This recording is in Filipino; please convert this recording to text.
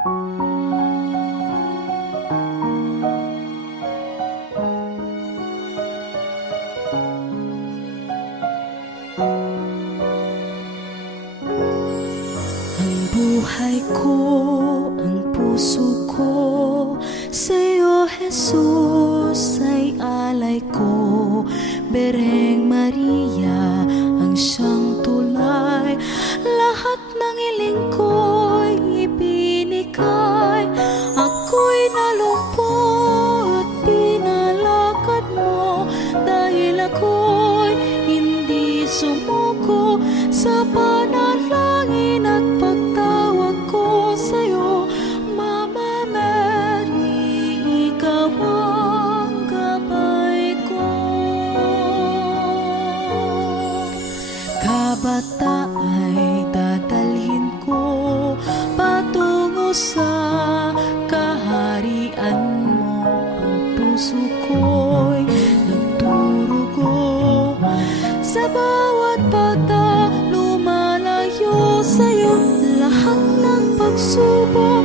Ang buhay ko, ang puso ko, sa'yo, Jesus, ay alay ko. Bereng Maria, ang siyang tulay, lahat ng hiling ko'y ibinigay. Ako'y nalungkot, pinalakad mo, dahil ako'y hindi sumuko sa panalangin at pagtawag ko sa'yo. Mama Mary, ikaw ang gabay ko. Kabata ay dadalhin ko patungo sa kaharian mo. Ang puso ko'y nagdurugo sa bawat bata, lumalayo sa'yo. Lahat ng pagsubok